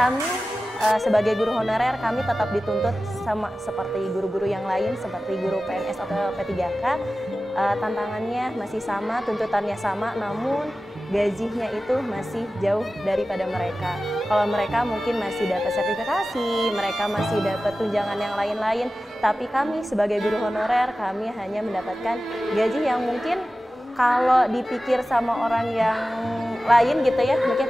kami sebagai guru honorer kami tetap dituntut sama seperti guru-guru yang lain, seperti guru PNS atau P3K. Tantangannya masih sama, tuntutannya sama, namun gajinya itu masih jauh daripada mereka. Kalau mereka mungkin masih dapat sertifikasi, mereka masih dapat tunjangan yang lain-lain, tapi kami sebagai guru honorer, kami hanya mendapatkan gaji yang mungkin kalau dipikir sama orang yang lain gitu ya, mungkin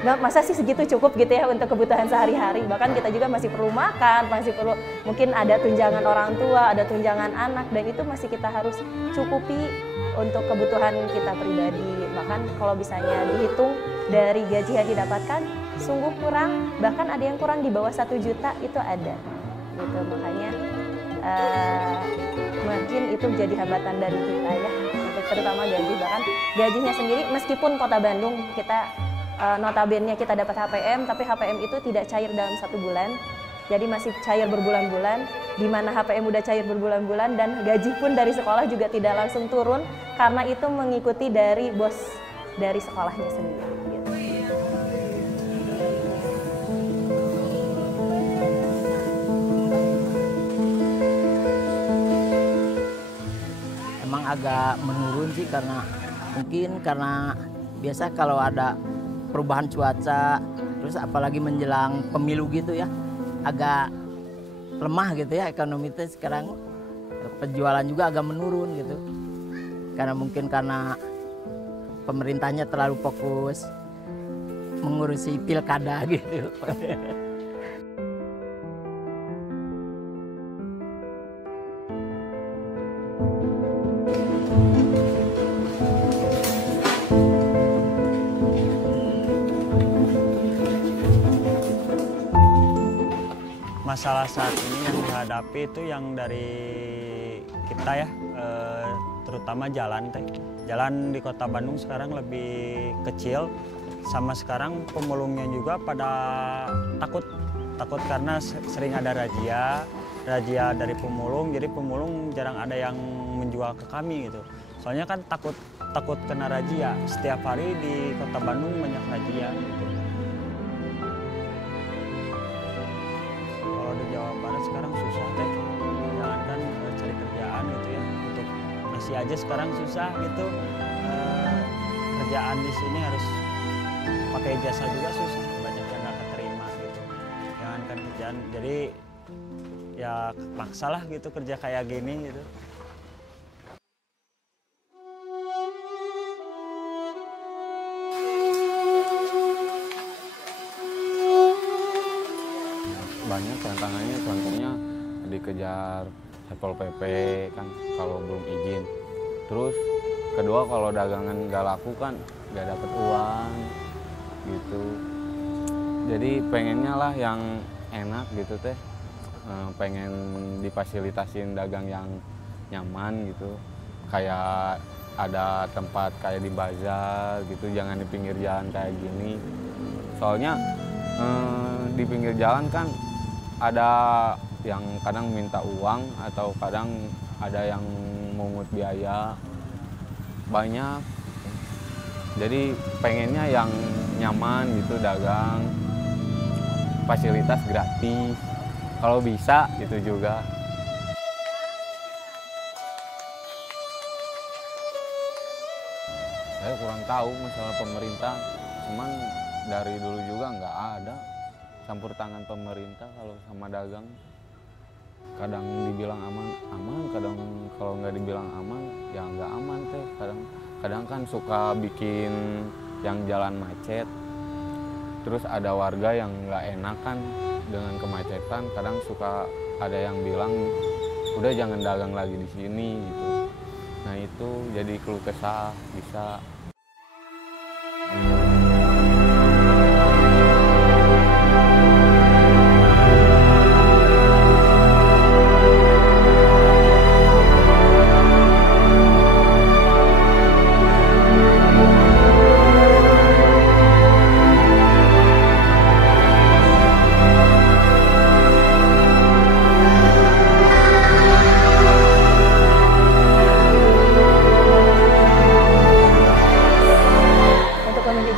masa sih segitu cukup gitu ya untuk kebutuhan sehari-hari. Bahkan kita juga masih perlu makan, masih perlu mungkin ada tunjangan orang tua, ada tunjangan anak, dan itu masih kita harus cukupi untuk kebutuhan kita pribadi. Bahkan kalau misalnya dihitung dari gaji yang didapatkan sungguh kurang, bahkan ada yang kurang di bawah 1 juta itu ada gitu. Makanya mungkin itu jadi hambatan dari kita ya, terutama gaji. Bahkan gajinya sendiri meskipun Kota Bandung kita notabene kita dapat HPM, tapi HPM itu tidak cair dalam 1 bulan. Jadi masih cair berbulan-bulan, di mana HPM udah cair berbulan-bulan, dan gaji pun dari sekolah juga tidak langsung turun, karena itu mengikuti dari bos dari sekolahnya sendiri. Gitu. Emang agak menurun sih, karena mungkin karena biasa kalau ada perubahan cuaca, terus apalagi menjelang pemilu gitu ya, agak lemah gitu ya ekonomi itu sekarang. Penjualan juga agak menurun gitu, karena mungkin karena pemerintahnya terlalu fokus mengurusi pilkada gitu. Masalah saat ini yang dihadapi itu yang dari kita ya, terutama jalan teh. Jalan di Kota Bandung sekarang lebih kecil, sama sekarang pemulungnya juga pada takut karena sering ada razia dari pemulung, jadi pemulung jarang ada yang menjual ke kami gitu. Soalnya kan takut kena razia. Setiap hari di Kota Bandung banyak razia gitu. Jawa Barat sekarang susah teh, jangankan cari kerjaan gitu ya, untuk nasi aja sekarang susah gitu. Kerjaan di sini harus pakai jasa juga susah, banyak yang nggak keterima gitu. Jangankan kerjaan, jadi ya paksalah gitu kerja kayak gini gitu. Banyak tantangannya, contohnya dikejar Satpol PP kan kalau belum izin. Terus kedua, kalau dagangan nggak laku kan nggak dapat uang gitu. Jadi pengennya lah yang enak gitu teh, pengen difasilitasin dagang yang nyaman gitu, kayak ada tempat kayak di bazar gitu, jangan di pinggir jalan kayak gini. Soalnya di pinggir jalan kan ada yang kadang minta uang atau kadang ada yang mungut biaya banyak. Jadi pengennya yang nyaman gitu dagang, fasilitas gratis kalau bisa gitu juga. Saya kurang tahu masalah pemerintah, cuman dari dulu juga nggak ada campur tangan pemerintah kalau sama dagang. Kadang dibilang aman, kadang kalau nggak dibilang aman ya nggak aman teh. Kadang kan suka bikin yang jalan macet, terus ada warga yang nggak enakan dengan kemacetan. Kadang suka ada yang bilang udah jangan dagang lagi di sini gitu. Nah itu jadi keluh kesah bisa.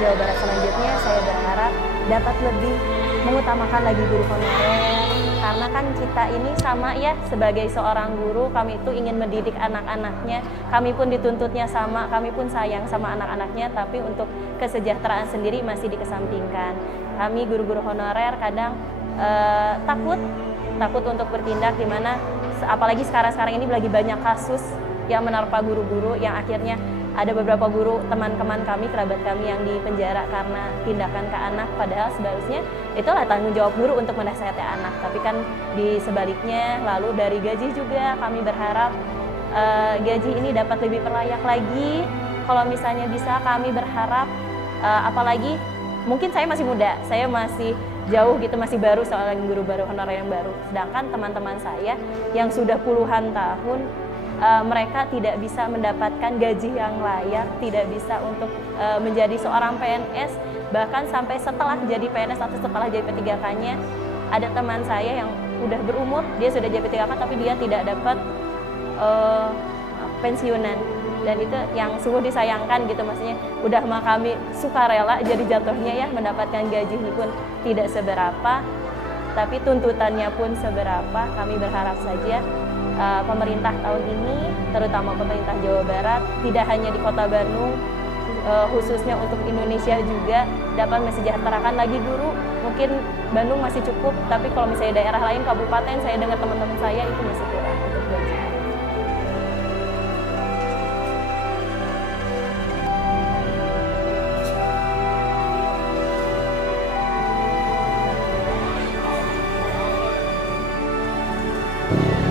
Jawa Barat selanjutnya saya berharap dapat lebih mengutamakan lagi guru honorer, karena kan kita ini sama ya, sebagai seorang guru kami itu ingin mendidik anak-anaknya, kami pun dituntutnya sama, kami pun sayang sama anak-anaknya, tapi untuk kesejahteraan sendiri masih dikesampingkan. Kami guru-guru honorer kadang takut untuk bertindak, dimana apalagi sekarang ini lagi banyak kasus yang menerpa guru-guru, yang akhirnya ada beberapa guru teman-teman kami, kerabat kami yang dipenjara karena tindakan ke anak, padahal seharusnya itulah tanggung jawab guru untuk menasihati anak. Tapi kan di sebaliknya, lalu dari gaji juga kami berharap gaji ini dapat lebih berlayak lagi. Kalau misalnya bisa, kami berharap apalagi mungkin saya masih muda, saya masih jauh gitu, masih baru, seorang guru baru honorer yang baru. Sedangkan teman-teman saya yang sudah puluhan tahun, mereka tidak bisa mendapatkan gaji yang layak, tidak bisa untuk menjadi seorang PNS, bahkan sampai setelah jadi PNS atau setelah jadi P3K-nya, ada teman saya yang udah berumur, dia sudah jadi P3K tapi dia tidak dapat pensiunan, dan itu yang sungguh disayangkan gitu, maksudnya udah mah kami sukarela jadi jatuhnya ya, mendapatkan gaji pun tidak seberapa, tapi tuntutannya pun seberapa. Kami berharap saja pemerintah tahun ini, terutama pemerintah Jawa Barat, tidak hanya di Kota Bandung, khususnya untuk Indonesia juga, dapat mesejahterakan lagi guru. Mungkin Bandung masih cukup, tapi kalau misalnya daerah lain, kabupaten, saya dengar teman-teman saya itu masih kurang untuk gaji.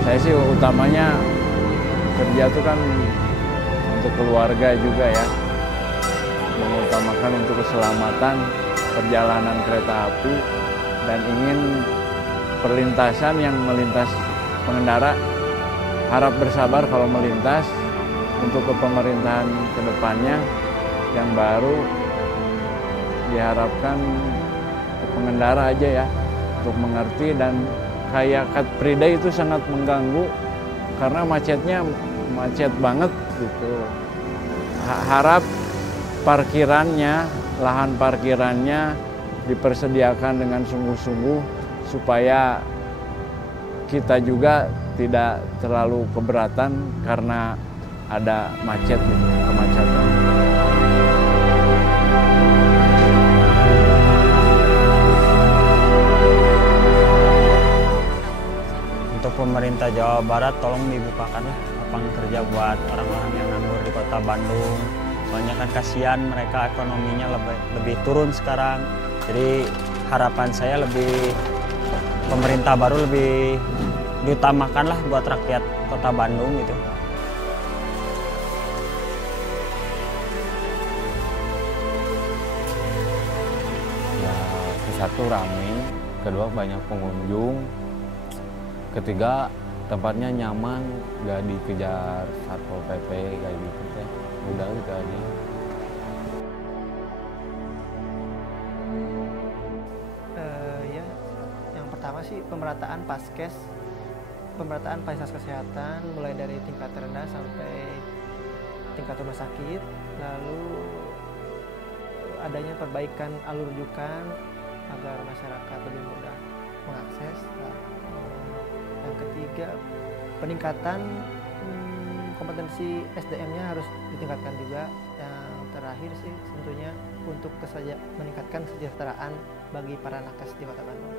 Saya sih utamanya kerja itu kan untuk keluarga juga ya, mengutamakan untuk keselamatan perjalanan kereta api, dan ingin perlintasan yang melintas pengendara harap bersabar kalau melintas. Untuk ke pemerintahan kedepannya yang baru, diharapkan pengendara aja ya untuk mengerti, dan kayak Car Free Day itu sangat mengganggu karena macetnya macet banget gitu. Harap parkirannya, lahan parkirannya dipersediakan dengan sungguh-sungguh supaya kita juga tidak terlalu keberatan karena ada macet gitu, kemacetan. Untuk pemerintah Jawa Barat, tolong dibukakanlah lapangan kerja buat orang-orang yang nganggur di Kota Bandung. Soalnya kan kasihan, mereka ekonominya lebih turun sekarang. Jadi harapan saya pemerintah baru lebih diutamakanlah buat rakyat Kota Bandung gitu. Ya, satu ramai, kedua banyak pengunjung, ketiga tempatnya nyaman, gak dikejar Satpol PP kayak gitu teh. Udah gitu aja. Ya, yang pertama sih pemerataan paskes, pemerataan fasilitas kesehatan mulai dari tingkat terendah sampai tingkat rumah sakit, lalu adanya perbaikan alur rujukan agar masyarakat lebih mudah mengakses. Yang ketiga, peningkatan kompetensi SDM-nya harus ditingkatkan juga. Yang terakhir sih tentunya untuk meningkatkan kesejahteraan bagi para nakes di Kota Bandung.